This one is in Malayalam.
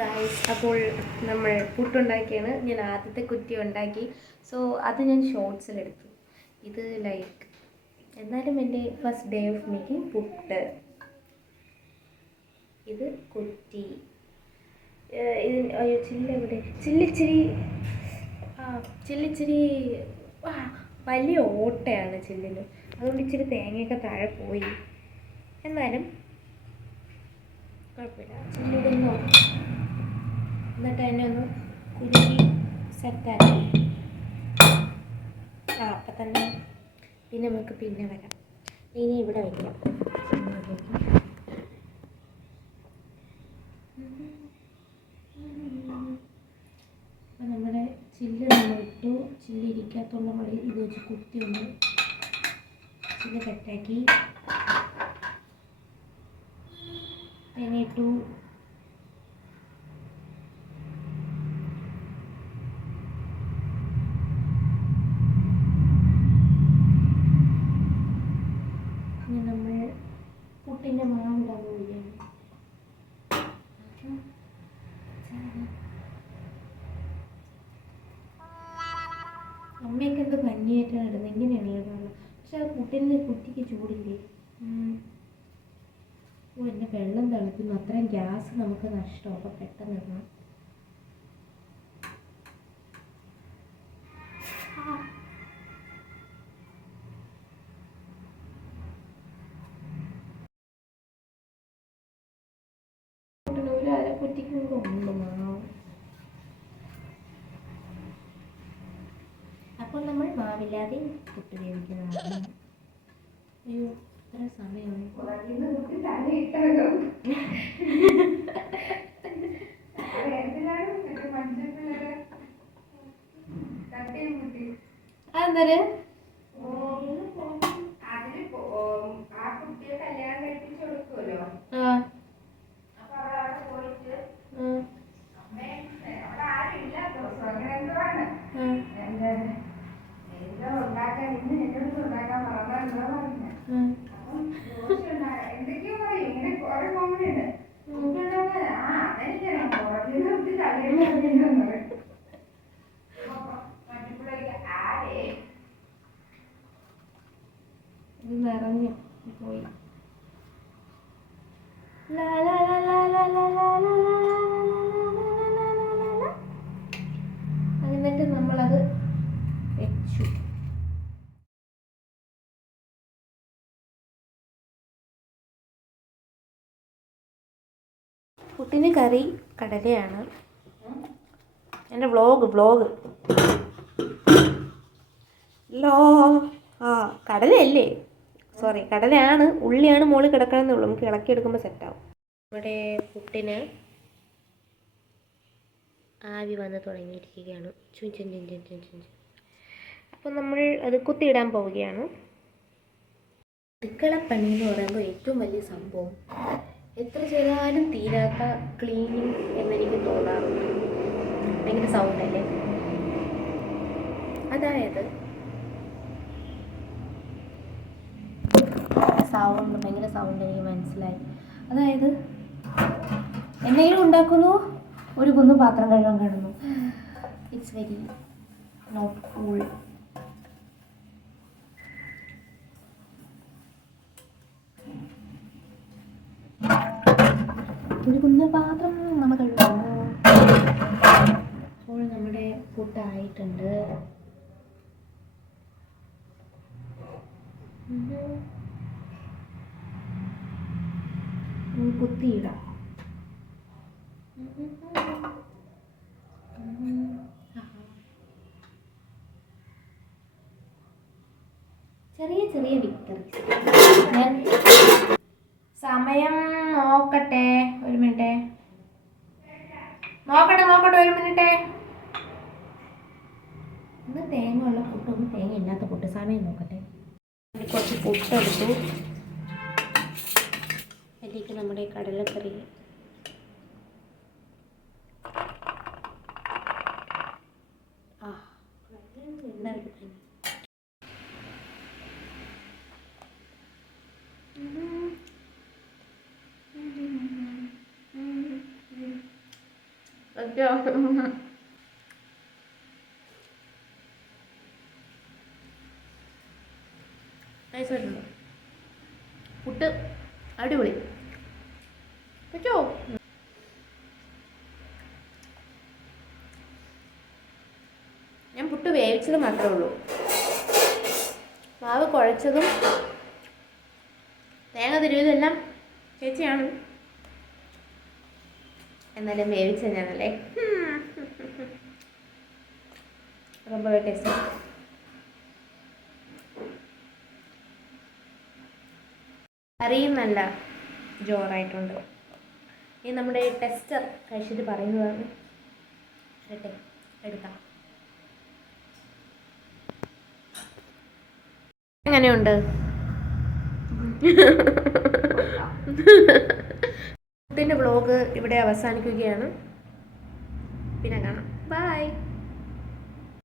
ഗൈസ്, അപ്പോൾ നമ്മൾ പുട്ടുണ്ടാക്കിയാണ്. ഞാൻ ആദ്യത്തെ കുറ്റി ഉണ്ടാക്കി. സോ അത് ഞാൻ ഷോർട്സിലെടുത്തു. ഇത് ലൈക്ക് എന്നാലും എൻ്റെ first day of making puttu. ഇത് കുറ്റി. ഇത് അയ്യോ ചില്ലെവിടെ? ചില്ലിച്ചിരി ചില്ലിച്ചിരി വലിയ ഓട്ടയാണ് ചില്ലിന്. അതുകൊണ്ട് ഇച്ചിരി തേങ്ങയൊക്കെ താഴെ പോയി. എന്നാലും കുഴപ്പമില്ല. ചില്ലിടുന്നു. എന്നിട്ട് തന്നെ ഒന്ന് കുരുക്കി സെറ്റാക്കി. അപ്പം തന്നെ പിന്നെ നമുക്ക് പിന്നെ വരാം. ഇനി ഇവിടെ വയ്ക്കാം. അപ്പം നമ്മുടെ ചില്ല് നമ്മൾ ഇട്ടു. ചില്ല് ഇരിക്കാത്തുള്ള മതി. ഇത് വെച്ച് കുത്തി ഒന്ന് ചില്ല് സെറ്റാക്കി. തേങ്ങ ഇട്ടു. പുട്ടിൻ്റെ മാവിടാൻ പോവുകയാണ്. അമ്മയൊക്കെ എന്ത് പഞ്ഞിയായിട്ടാണ് ഇടുന്നത്. ഇങ്ങനെയാണ് ഇടാറുള്ളത്. പക്ഷെ അത് കുറ്റിക്ക് ചൂടില്ലേ. എൻ്റെ വെള്ളം തിളയ്ക്കുന്നു. അത്രയും ഗ്യാസ് നമുക്ക് നഷ്ടമാണ്. അപ്പോൾ പെട്ടെന്ന് ഇടണം. അപ്പോൾ നമ്മൾ മാവില്ലാതെ പുട്ട് വേവിക്കുന്നതാണ്. അയ്യോ ഇത്ര സമയമായി. അതെന്താ ഇത് നിറഞ്ഞു പോയി. എന്നിട്ട് നമ്മളത് വെച്ചു. പുട്ടിന് കറി കടലയാണ്. എൻ്റെ വ്ളോഗ് കടലയല്ലേ, സോറി കടലയാണ്. ഉള്ളിയാണ് മുകളിൽ കിടക്കണമെന്നേ ഉള്ളൂ. നമുക്ക് ഇളക്കിയെടുക്കുമ്പോൾ സെറ്റാവും. നമ്മുടെ പുട്ടിന് ആവി വന്ന് തുടങ്ങിയിരിക്കുകയാണ്. അപ്പോൾ നമ്മൾ അത് കുത്തിയിടാൻ പോവുകയാണ്. അടുക്കളപ്പണി എന്ന് പറയുമ്പോൾ ഏറ്റവും വലിയ സംഭവം, എത്ര ചെയ്താലും തീരാത്ത ക്ലീനിങ് എന്നെനിക്ക് തോന്നാറുണ്ട്. ഭയങ്കര സൗണ്ടല്ലേ. അതായത് ഭയങ്കര സൗണ്ട് എനിക്ക് മനസ്സിലായി. അതായത് എന്തെങ്കിലും ഉണ്ടാക്കുന്നു, ഒരു കുന്ന് പാത്രം കഴുകാൻ കാണുന്നു. It's very not cool. ഒരു കുന്ന് പാത്രം നമ്മൾ കഴുകുന്നു. അപ്പോൾ നമ്മുടെ പുട്ടായിട്ടുണ്ട്. കുത്തിയിടാം. ചെറിയ ചെറിയ വിക്ടറീസ്. ഞാൻ സമയം നോക്കട്ടെ, ഒരു മിനിറ്റ് നോക്കട്ടെ ഒരു മിനിറ്റ്. ഒന്ന് തേങ്ങ ഉള്ള പുട്ട്, ഒന്ന് തേങ്ങ ഇല്ലാത്ത പുട്ട്. സമയം നോക്കട്ടെ. കുറച്ച് പുട്ടെടുത്തു. അതിലേക്ക് നമ്മുടെ കടലക്കറി, നൈസായിട്ടുണ്ട്. പുട്ട് അടിപൊളി. പറ്റോ? ഞാൻ പുട്ട് വേവിച്ചത് മാത്രമേ ഉള്ളൂ. മാവ് കുഴച്ചതും തേങ്ങ തിരുവതെല്ലാം ചേച്ചിയാണ്. എന്നാലും വേവിച്ച ഞാനല്ലേ. ரொம்ப ടേസ്റ്റ്. കറിയും നല്ല ജോറായിട്ടുണ്ട്. ഇനി നമ്മുടെ ടെസ്റ്റർ കഴിച്ചിട്ട് പറയുന്നതാണ്. എടുക്കാം. എങ്ങനെയുണ്ട്? ഫുഡിൻ്റെ വ്ളോഗ് ഇവിടെ അവസാനിക്കുകയാണ്. പിന്നെ കാണാം. ബൈ.